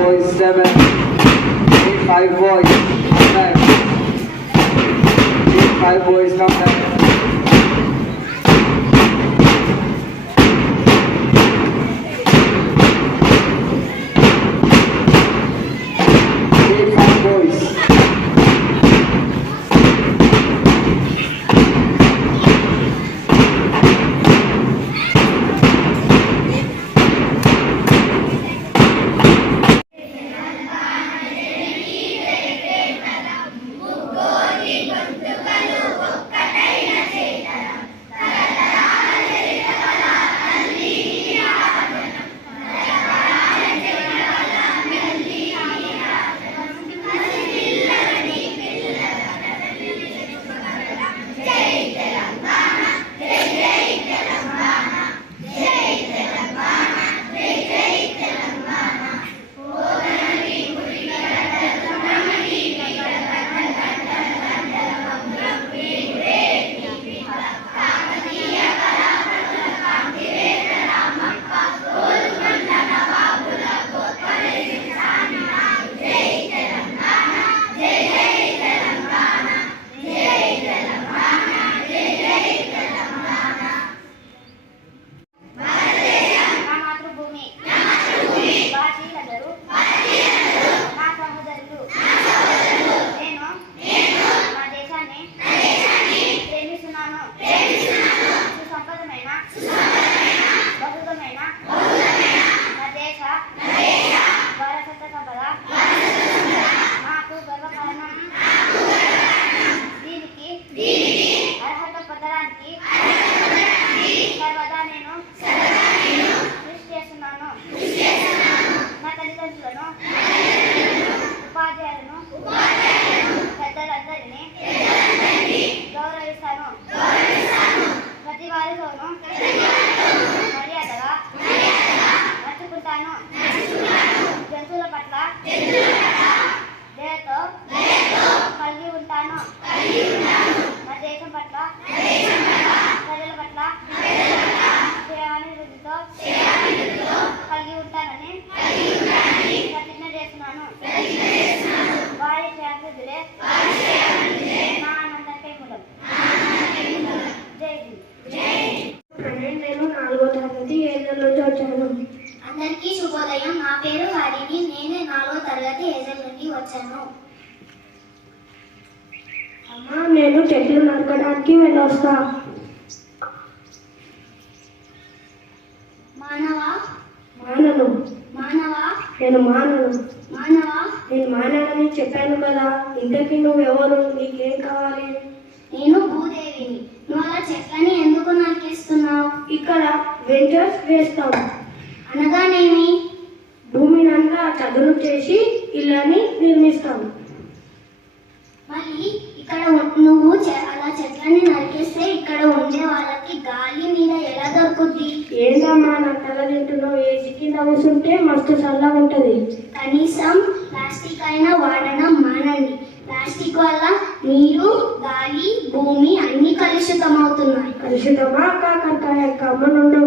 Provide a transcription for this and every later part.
boys 7, 8 5 boys come back, 8 5 boys come back. అందరికీ శుభోదయం. నా పేరు హరిని. నేను 4వ తరగతి హేజల్ నుండి వచ్చాను. అమ్మా, నేను చెట్లు నరకడానికి వెళ్ళొస్తా. మానవా మానను. మానవా నేను మానను. మానవా నేను మానని చెప్పాను కదా. ఇంతకీ నువ్వెవరు? నీకేం కావాలి? నేను భూదేవిని. నువ్వు అలా చెట్లని ఎందుకు నరికేస్తున్నావు? ఇక్కడ వెంచర్స్ వేస్తాం. అనగానేమి? భూమినంతా చదును చేసి ఇళ్ళని నిర్మిస్తాం. మళ్ళీ ఇక్కడ నువ్వు అలా చెట్లని నరికేస్తే ఇక్కడ ఉండే వాళ్ళకి గాలి మీద ఎలా దొరుకుద్ది? ఏంటమ్మా నా తల తింటున్నావు? ఏసీ కింద కూర్చుంటే మస్తు చల్లగా ఉంటది. కనీసం ప్లాస్టిక్ అయినా వాడడం మానండి. ప్లాస్టిక్ వల్ల నీరు, గాలి, భూమి అన్ని కలుషితమవుతున్నాయి. కలుషితమా కాకరకాయ కమ్మనుండు.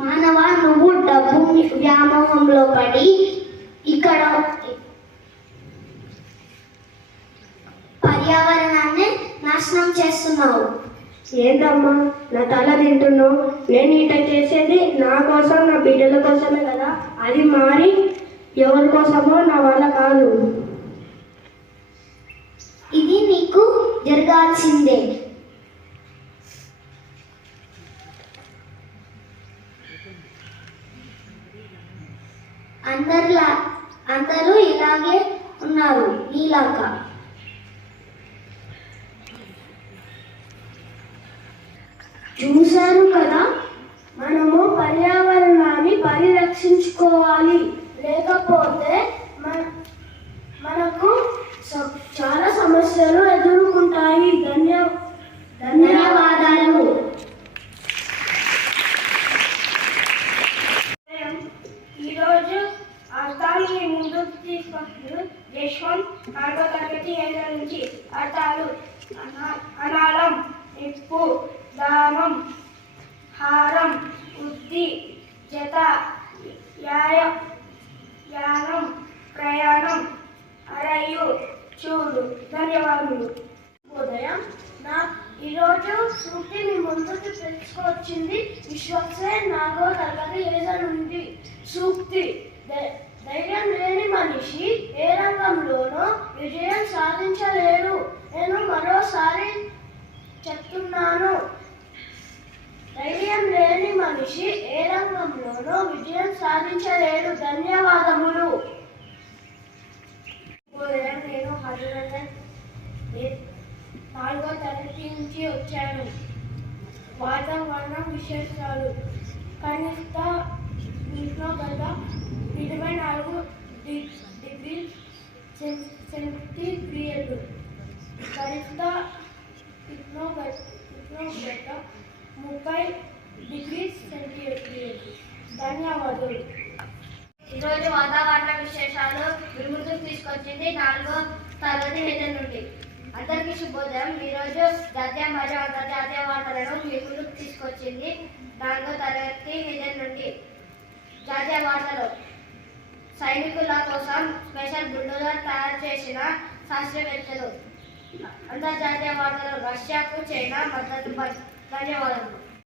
మానవ, నువ్వు డబ్బు వ్యామోహంలో పడి ఇక్కడ పర్యావరణాన్ని నాశనం చేస్తున్నావు. ఏంటమ్మా నా తల తింటున్నావు? నేను ఇట చేసేది నా కోసం, నా బిడ్డల కోసమే కదా. అది మారి ఎవరి కోసమో నా వల్ల కాదు. ఇది నీకు జరగాల్సిందే. అందరూ ఇలాగే ఉన్నారు నీలాగా. చూశారు కదా, మనము పర్యావరణాన్ని పరిరక్షించుకోవాలి. లేకపోతే మనకు చాలా సమస్యలు ఎదుర్కొంటాయి. ధన్యవాదాలు. ఈరోజు అర్థాలు ముందుకు తీసుకొస్తారు. యశ్వంత్ 4వ తరగతి హేజల్ నుంచి. అర్థాలు: అనాళం, నిప్పు, దామం, హారం, ఉద్ది, జత, యానం ప్రయాణం అరయు చూడు. ధన్యవాదములు. ఉదయం ఈరోజు సూక్తి మీ ముందుకు తెలుసుకొచ్చింది విశ్వసే 4వ తరగతి హేజల్ నుండి. సూక్తి: ధైర్యం లేని మనిషి ఏ రంగంలోనూ విజయం సాధించలేడు. నేను మరోసారి చెప్తున్నాను, ధైర్యం లేని మనిషి ఏ రంగంలోనూ విజయం సాధించలేడు. ధన్యవాదములు. నేను హరిరంజన్ 4వ తరగతి నుంచి వచ్చాను. వాతావరణం విశేషాలు: కనిష్ట ఉష్ణోగ్రత 24 డిగ్రీ సెంటీగ్రేడ్, గరిష్ట ఉష్ణోగ్రత 30 డిగ్రీ సెంటీగ్రేడ్. ధన్యవాదాలు. ఈరోజు వాతావరణ విశేషాలు మీ ముందుకు తీసుకొచ్చింది 4వ తరగతి హేజల్ నుండి. అందరికీ శుభోదయం. ఈరోజు జాతీయ మరియు అంతర్జాతీయ వార్తలను మీ ముందుకు తీసుకొచ్చింది 4వ తరగతి హేజల్ నుండి. జాతీయ వార్తలు: సైనికుల కోసం స్పెషల్ బుల్డోజర్ తయారు చేసిన శాస్త్రవేత్తలు. అంతర్జాతీయ వార్తలు: రష్యాకు చైనా మద్దతు. ధన్యవాదాలు.